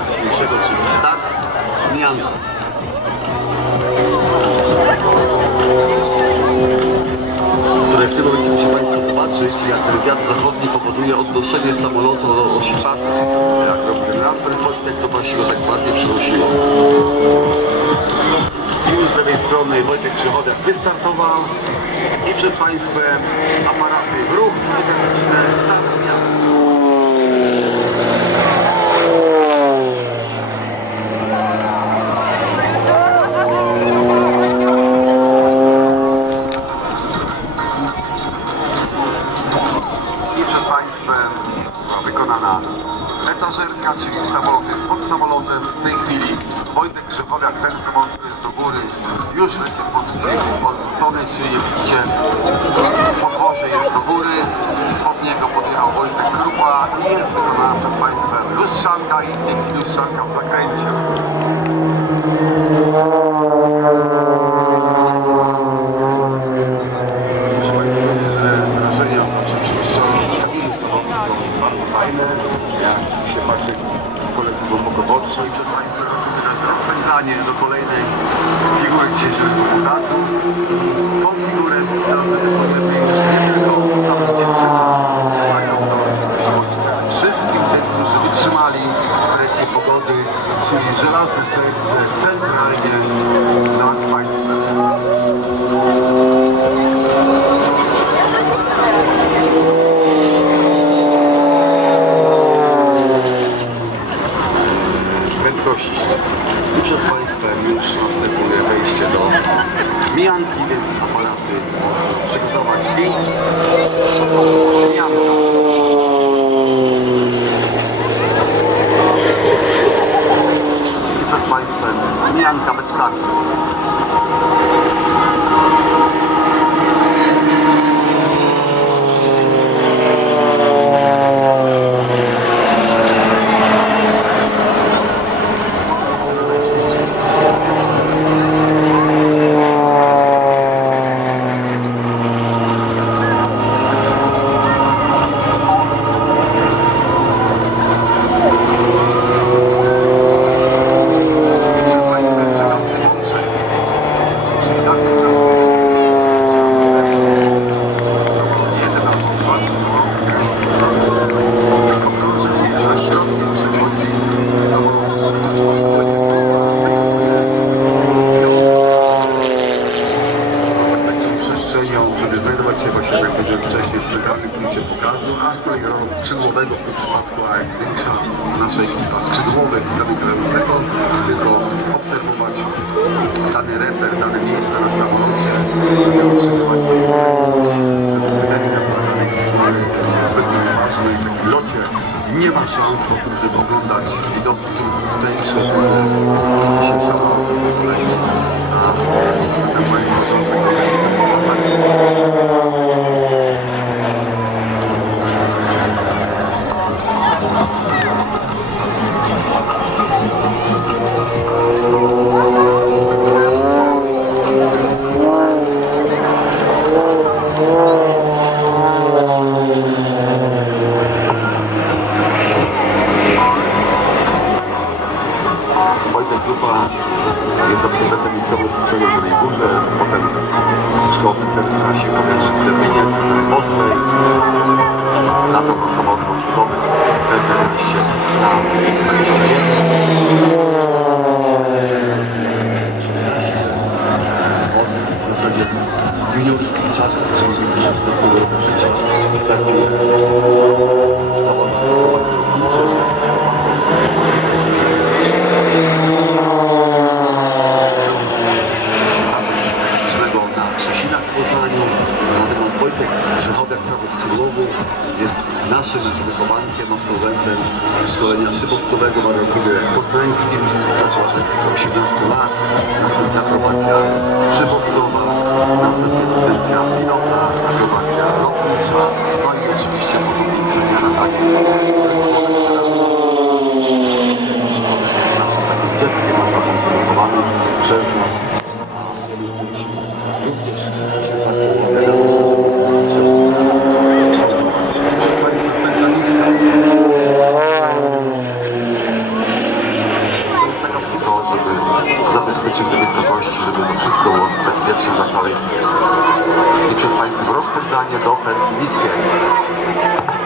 dzisiejszego, czyli start zmiany. które w tym momencie musi Państwo zobaczyć, jak wiatr zachodni powoduje odnoszenie samolotu do osi czasu. Jak robi ten Wojtek, to właśnie go tak ładnie przenosiło. I z lewej strony Wojtek Krzychowiak wystartował i przed Państwem aparaty w ruch mechaniczne start etażerka, czyli samolot jest pod samolotem. W tej chwili Wojtek Krzychowiak, ten samolot, który jest do góry, już leci w pozycji odwróconej, czyli jak widzicie podwozie jest do góry. Pod niego podjechał Wojtek Krupa i jest wykonana przed Państwem lustrzanka i w tej chwili lustrzanka w zakręcie. drogowy, czyli żelazny sektor centralnie nad państwem. Prędkości. Przed państwem już następuje wejście do mijanki, więc aparaty przygotować 5. skrzydłowego w tym przypadku, a jak większa nasza ekipa skrzydłowych i tylko obserwować dany reper, dane miejsce na samolocie, żeby utrzymywać żeby w locie nie ma szans po tym, żeby oglądać widoki to jest Amen. Prawo skrzydłowy, jest naszym wychowankiem, absolwentem szkolenia szybowcowego w aeroklubie poznańskim. Się w 18 lat. Następnie akrobacja szybowcowa, następnie licencja pilota, akrobacja lotnicza, no i oczywiście podobnie inżyniera, tak? Przez możliwości, żeby to wszystko było bezpiecznie dla całej firmy. I przed Państwem rozpędzanie, dopęd i nic więcej.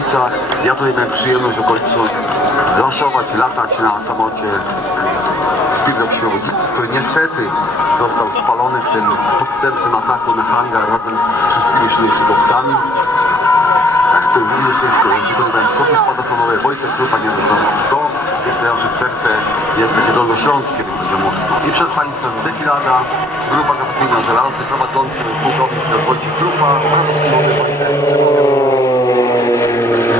Siewodnicach. Ja tutaj miałem przyjemność w okolicy laszować, latać na samocie Speedrop Siłowic, który niestety został spalony w tym podstępnym ataku na hangar razem z wszystkimi. Tak, to również jest wykonywałem skoki spadochronowe, Wojtek Krupa nie 100. Jeszcze nasze serce jest takie dolnośląskie, więc będzie mocno. I przed Państwem defilada, grupa kapacyjna żelazny, prowadzący pułkownik Wojciech Krupa, skinowy Wojtek. Música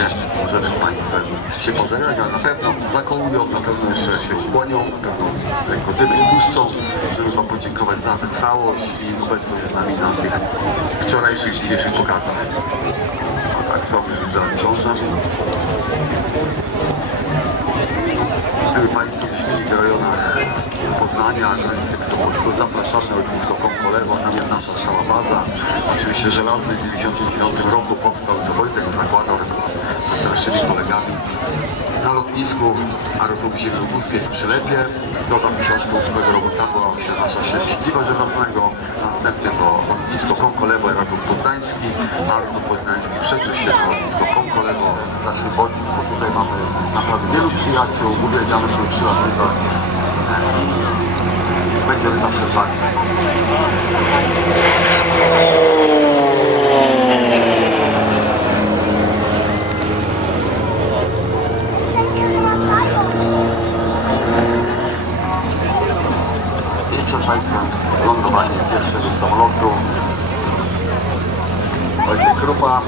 Przejście, możemy z Państwem się pożegnać, ale na pewno zakołują, na pewno jeszcze się ukłonią, na pewno tylko dymy puszczą, żeby Wam podziękować za wytrwałość i obecność z nami na tych wczorajszych, dzisiejszych pokazach. A tak sobie widzę ciąża. Gdyby Państwo w rejonach Poznania, Gdańskiego, zapraszamy na lotnisko Kompolewo, tam jest nasza stała baza. Oczywiście Żelazny w 1999 roku powstał, to Wojtek zakładał starszymi kolegami na lotnisku aerodromu ziemiogórskiej w Przylepie. Do 2008 roku tam była się nasza siedziba żelaznego. Następnie to lotnisko Komkolewo, aerodrom poznański. Aerodrom poznański przeniósł się na lotnisko Komkolewo, znaczy bo tutaj mamy naprawdę wielu przyjaciół, uwielbiamy tu przylatywać. Będziemy zawsze z Państwem lądowanie pierwszego samolotu. Wojtek Krupa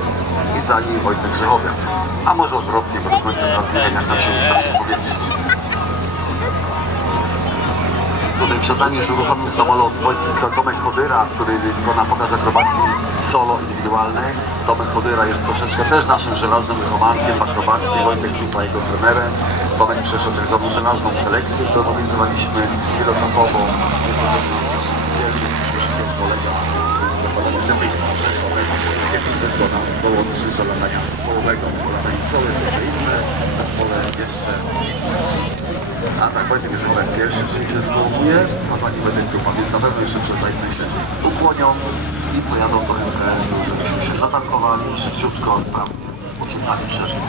i za nim Wojtek Grzechowiak. A może odwrotnie, bo teraz nie wiem jak nam się wyprzedzanie już uruchomił samolot Tomek Chodyra, który na pokaz akrobacji solo indywidualnej. Tomek Chodyra jest troszeczkę też naszym żelaznym wychowankiem w akrobacji. Wojtek Czupa jego trenerem. Tomek przeszedł tak zwaną żelazną selekcję, którą organizowaliśmy wielokrotową. Jest to kolega brytyjski, kiedyś też do nas dołączył do latania zespołowego, latanie jest inne, jeszcze a tak będzie że wierzchołek pierwszy, czyli się skołuje, a pani Medytrupa, więc na pewno jeszcze przed Państwem się ukłonią i pojadą do MKS-u, żebyśmy się zatankowali szybciutko, sprawnie, poczytali przeżył.